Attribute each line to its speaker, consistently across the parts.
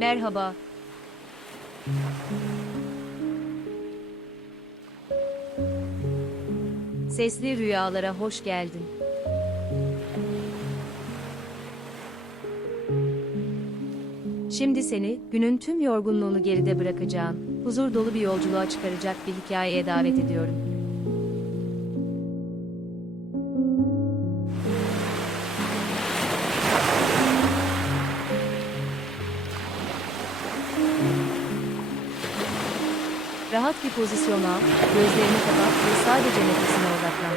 Speaker 1: Merhaba. Sesli rüyalara hoş geldin. Şimdi seni, günün tüm yorgunluğunu geride bırakacağın, huzur dolu bir yolculuğa çıkaracak bir hikayeye davet ediyorum. Rahat bir pozisyon al, gözlerini kapat ve sadece nefesine odaklan.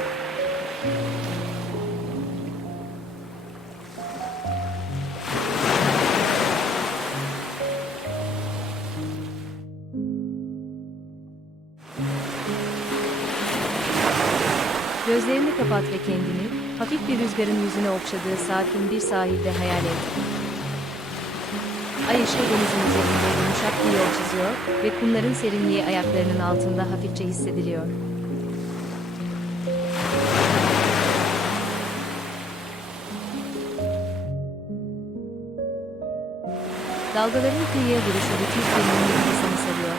Speaker 1: Gözlerini kapat ve kendini, hafif bir rüzgarın yüzüne okşadığı sakin bir sahilde hayal et. Ay ışığı denizin üzerinde yumuşak bir yol çiziyor ve kumların serinliği ayaklarının altında hafifçe hissediliyor. Dalgaların kıyıya vuruşu mumlu gibi seni sarıyor.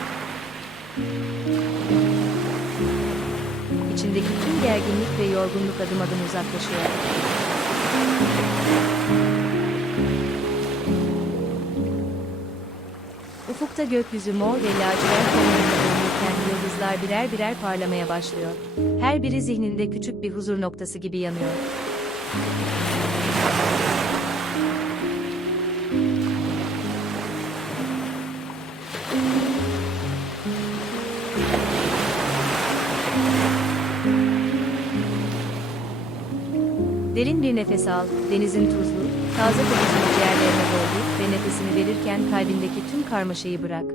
Speaker 1: İçindeki tüm gerginlik ve yorgunluk adım adım uzaklaşıyor. Ufukta gökyüzü mor ve lacivert tonlarına dönülürken yıldızlar birer birer parlamaya başlıyor. Her biri zihninde küçük bir huzur noktası gibi yanıyor. Nefes al, denizin tuzlu, taze kokusunu ciğerlerine doldur ve nefesini verirken kalbindeki tüm karmaşayı bırak.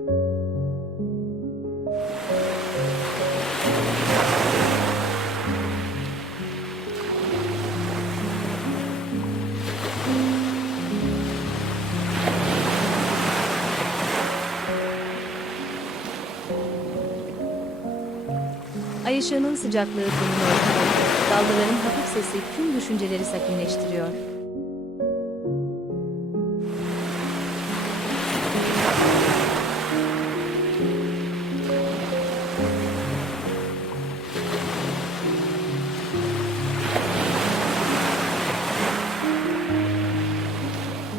Speaker 1: Ay ışığının sıcaklığı tenini örtüyor, dalgaların hafif sesi tüm düşünceleri sakinleştiriyor.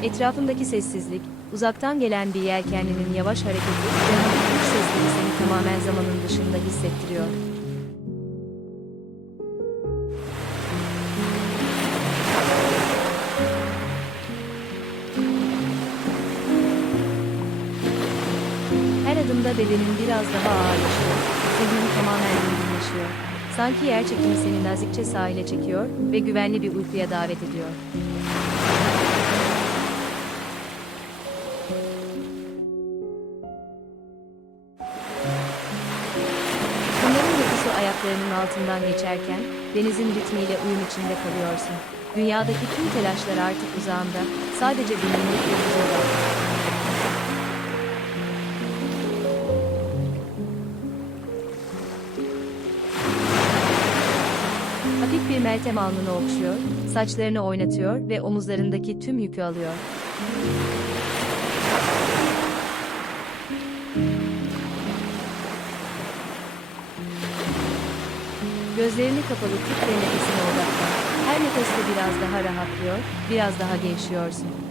Speaker 1: Etrafındaki sessizlik, uzaktan gelen bir yelkenlinin yavaş hareketi kuş sesleri seni tamamen zamanın dışında hissettiriyor. Adımda bedenin biraz daha ağırlaşıyor, zihnin tamamen dinginleşiyor. Sanki yer çekimi seni nazikçe sahile çekiyor ve güvenli bir uykuya davet ediyor. Kumların dokusu ayaklarının altından geçerken, denizin ritmiyle uyum içinde kalıyorsun. Dünyadaki tüm telaşlar artık uzağında, sadece dinginlik ve huzur var. Meltem alnını okşuyor, saçlarını oynatıyor ve omuzlarındaki tüm yükü alıyor. Gözlerini kapalı tut ve nefesine odaklan. Her nefeste biraz daha rahatlıyor, biraz daha gevşiyorsun.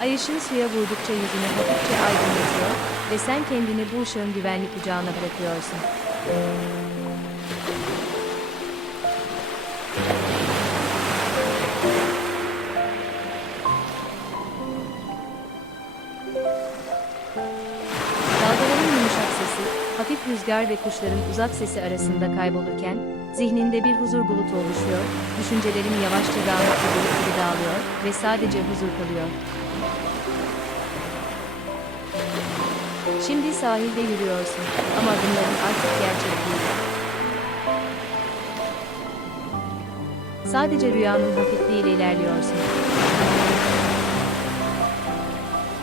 Speaker 1: Ay ışığı suya vurdukça yüzünü hafifçe aydınlatıyor ve sen kendini bu ışığın güvenli kucağına bırakıyorsun. Dalgaların yumuşak sesi, hafif rüzgar ve kuşların uzak sesi arasında kaybolurken, zihninde bir huzur bulutu oluşuyor, düşüncelerin yavaşça dağınık bir gibi dağılıyor ve sadece huzur kalıyor. Şimdi sahilde yürüyorsun ama adımların artık gerçek değil. Sadece rüyanın hafifliğiyle ilerliyorsun.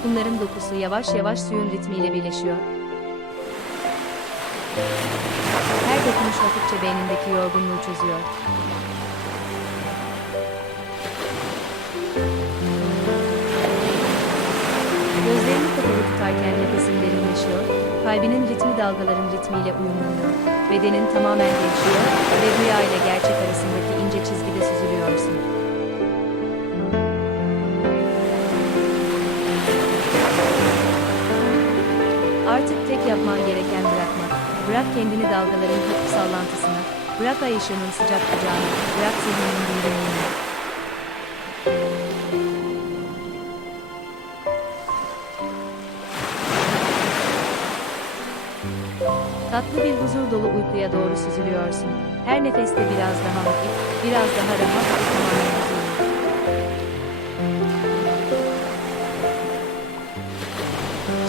Speaker 1: Kumların dokusu yavaş yavaş suyun ritmiyle birleşiyor. Her dokunuş hafifçe beynindeki yorgunluğu çözüyor. Gözlerini kapalı tutarken nefesin derinleşiyor, kalbinin ritmi dalgaların ritmiyle uyumlanıyor. Bedenin tamamen gevşiyor ve rüya ile gerçek arasındaki ince çizgide süzülüyorsun. Artık tek yapman gereken bırakmak. Bırak kendini dalgaların hafif sallantısına. Bırak ay sıcak kucağına. Bırak zihninin dinginliğine. Tatlı bir huzur dolu uykuya doğru süzülüyorsun. Her nefeste biraz daha hafif, biraz daha rahat ve tamamen huzurlu.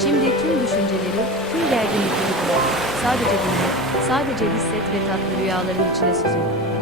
Speaker 1: Şimdi tüm düşünceleri, tüm gerginlikleri bırak. Sadece dinle, sadece hisset ve tatlı rüyaların içine süzül.